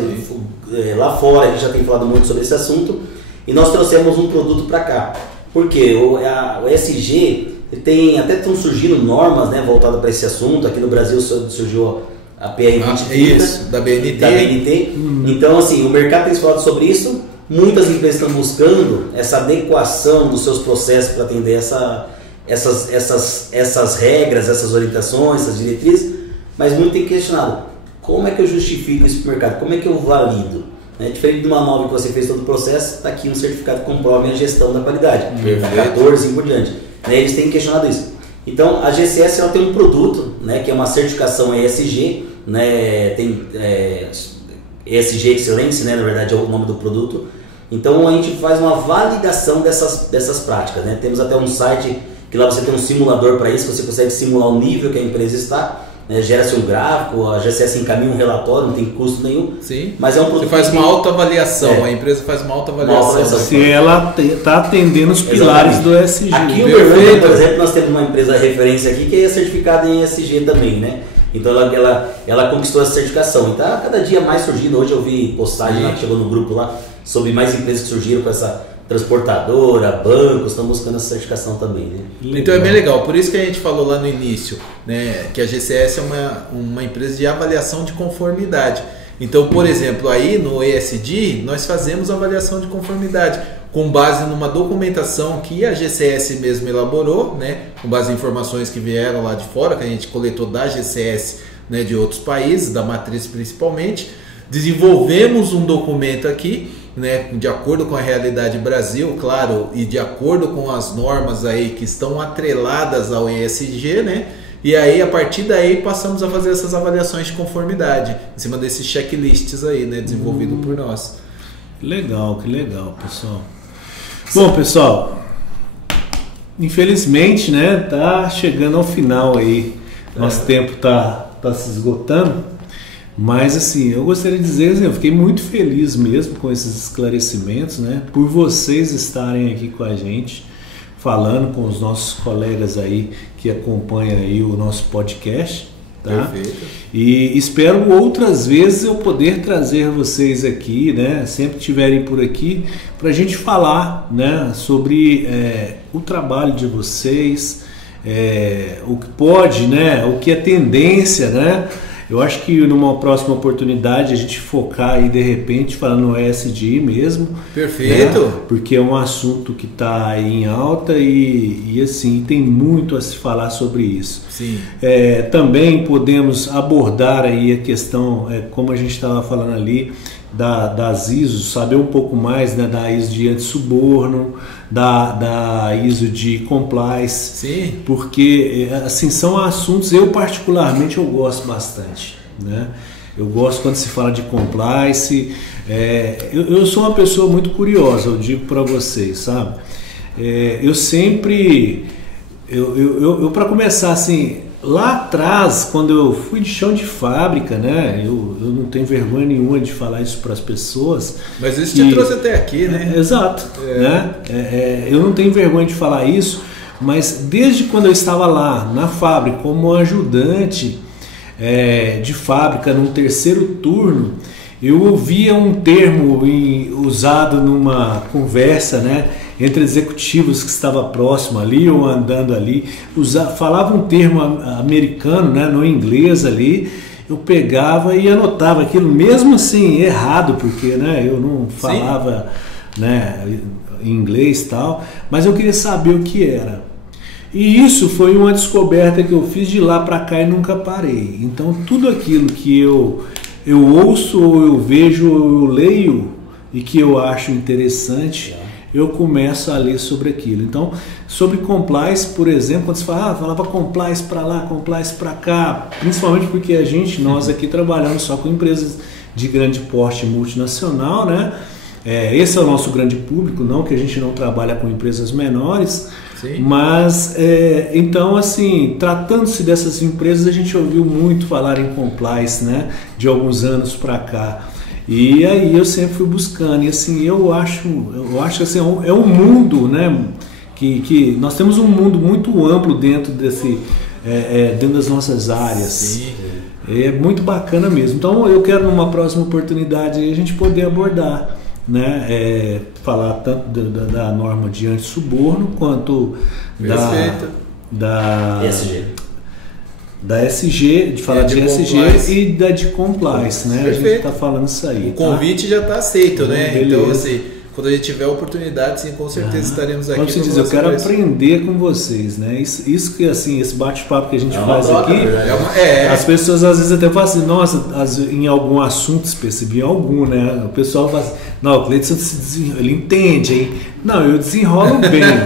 Lá fora a gente já tem falado muito sobre esse assunto, e nós trouxemos um produto para cá. Por quê? O ESG até estão surgindo normas, né, voltadas para esse assunto. Aqui no Brasil surgiu a PRI 2030 da BNT. Então, assim, o mercado tem falado sobre isso. Muitas empresas estão buscando essa adequação dos seus processos para atender essas regras, essas orientações, essas diretrizes. Mas muito tem questionado: como é que eu justifico isso para o mercado? Como é que eu valido? Diferente de uma nova que você fez todo o processo, está aqui um certificado que comprova a minha gestão da qualidade. 14 e por diante. Eles têm questionado isso. Então, a GCS ela tem um produto, né, que é uma certificação ESG, né, tem ESG Excellence, né, na verdade é o nome do produto. Então, a gente faz uma validação dessas práticas. Né? Temos até um site que lá você tem um simulador para isso, você consegue simular o nível que a empresa está. Gera-se um gráfico, a GCS encaminha um relatório, não tem custo nenhum. Sim. Mas é um produto. Você faz uma autoavaliação, a empresa faz uma autoavaliação. Se ela está atendendo os pilares do ESG. Aqui em Uberlândia, por exemplo, nós temos uma empresa referência aqui que é certificada em ESG também, né? Então ela conquistou essa certificação. Então cada dia mais surgindo. Hoje eu vi postagem lá que chegou no grupo lá sobre mais empresas que surgiram com essa transportadora, bancos, estão buscando essa certificação também, né? Então é bem legal, por isso que a gente falou lá no início, né, que a GCS é uma empresa de avaliação de conformidade. Então, por exemplo, aí no ESG nós fazemos avaliação de conformidade com base numa documentação que a GCS mesmo elaborou, né, com base em informações que vieram lá de fora, que a gente coletou da GCS, né, de outros países, da matriz principalmente. Desenvolvemos um documento aqui, né, de acordo com a realidade Brasil, claro, e de acordo com as normas aí que estão atreladas ao ESG, né? E aí, a partir daí, passamos a fazer essas avaliações de conformidade, em cima desses checklists aí, né, desenvolvido por nós. Que legal, pessoal. Bom, pessoal, infelizmente, né, tá chegando ao final aí. Nosso tempo tá se esgotando. Mas assim, eu gostaria de dizer assim, eu fiquei muito feliz mesmo com esses esclarecimentos, né? Por vocês estarem aqui com a gente, falando com os nossos colegas aí que acompanham aí o nosso podcast, tá? Perfeito. E espero outras vezes eu poder trazer vocês aqui, né? Sempre que estiverem por aqui, para a gente falar, né? Sobre o trabalho de vocês, o que pode, né? O que é tendência, né? Eu acho que numa próxima oportunidade a gente focar aí de repente falando no ESG mesmo. Perfeito. Né? Porque é um assunto que está aí em alta e assim, tem muito a se falar sobre isso. Sim. Também podemos abordar aí a questão, como a gente estava falando ali, das ISOs, saber um pouco mais, né, da ISO de anti-suborno, da ISO de compliance. Sim. Porque assim, são assuntos, eu particularmente eu gosto bastante, né? Eu gosto quando se fala de compliance. Eu sou uma pessoa muito curiosa, eu digo para vocês, sabe? Eu sempre, para começar assim, lá atrás, quando eu fui de chão de fábrica, né? Eu não tenho vergonha nenhuma de falar isso para as pessoas. Mas isso te trouxe até aqui, né? Exato. Né? Eu não tenho vergonha de falar isso, mas desde quando eu estava lá na fábrica como ajudante de fábrica num terceiro turno, eu ouvia um termo usado numa conversa, né, entre executivos que estava próximo ali ou andando ali, falava um termo americano, né, no inglês ali, eu pegava e anotava aquilo, mesmo assim errado, porque, né, eu não falava, né, inglês e tal, mas eu queria saber o que era. E isso foi uma descoberta que eu fiz de lá para cá e nunca parei. Então tudo aquilo que eu ouço, ou eu vejo, ou eu leio e que eu acho interessante, eu começo a ler sobre aquilo. Então, sobre compliance, por exemplo, quando você falava compliance para lá, compliance para cá, principalmente porque nós aqui trabalhamos só com empresas de grande porte multinacional, né? Esse é o nosso grande público, não que a gente não trabalha com empresas menores. Sim. Mas, então, assim, tratando-se dessas empresas, a gente ouviu muito falar em compliance, né, de alguns anos para cá. E aí eu sempre fui buscando, e assim, eu acho assim, é um mundo, né, que nós temos um mundo muito amplo dentro dentro das nossas áreas. Sim. É muito bacana mesmo. Então eu quero numa próxima oportunidade a gente poder abordar, né, falar tanto da norma de antissuborno quanto da SG, de falar de SG e da de compliance, né? Perfeito. A gente está falando isso aí. O convite já está aceito, né? Beleza. Então, assim, quando a gente tiver a oportunidade, sim, com certeza estaremos aqui. Como você diz, eu quero aprender com vocês, né? Isso que, assim, esse bate-papo que a gente faz troca, aqui, as pessoas às vezes até falam assim, nossa, em algum assunto específico, em algum, né? O pessoal fala assim, não, o Cleiton ele entende, hein? Não, eu desenrolo bem, né?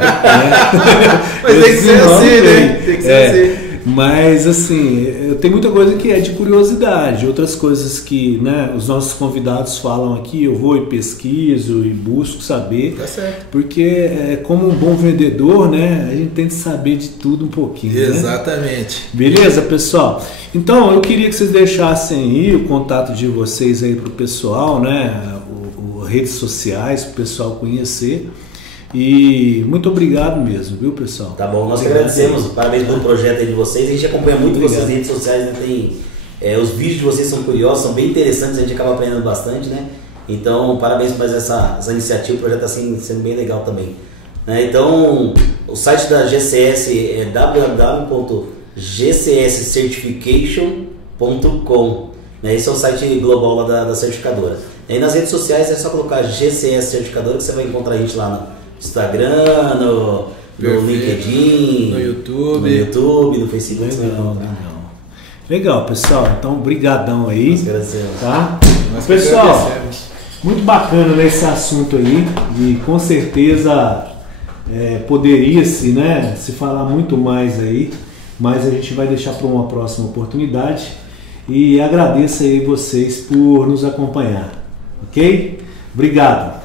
Mas tem que ser assim, né? Tem que ser assim. Mas assim, eu tenho muita coisa que é de curiosidade, outras coisas que, né, os nossos convidados falam aqui, eu vou e pesquiso e busco saber, Tá certo. porque como um bom vendedor, né, a gente tem que saber de tudo um pouquinho. Exatamente. Né? Beleza, pessoal? Então, eu queria que vocês deixassem aí o contato de vocês aí para o pessoal, né, redes sociais, para o pessoal conhecer. E muito obrigado mesmo, viu, pessoal? Tá bom, nós que agradecemos, parabéns pelo projeto aí de vocês. A gente acompanha muito vocês nas redes sociais, né? Os vídeos de vocês são curiosos, são bem interessantes, a gente acaba aprendendo bastante, né? Então, parabéns por essa iniciativa, o projeto está sendo bem legal também. Né? Então, o site da GCS é www.gcscertification.com. Né? Esse é o site global lá da certificadora. E aí nas redes sociais é só colocar GCS Certificadora que você vai encontrar a gente lá no Instagram, no LinkedIn, no YouTube, no Facebook. Legal, pessoal. Então, brigadão aí. Nós agradecemos. Tá? Pessoal, muito bacana nesse assunto aí e com certeza poderia-se, né, se falar muito mais aí, mas a gente vai deixar para uma próxima oportunidade e agradeço aí vocês por nos acompanhar, ok? Obrigado.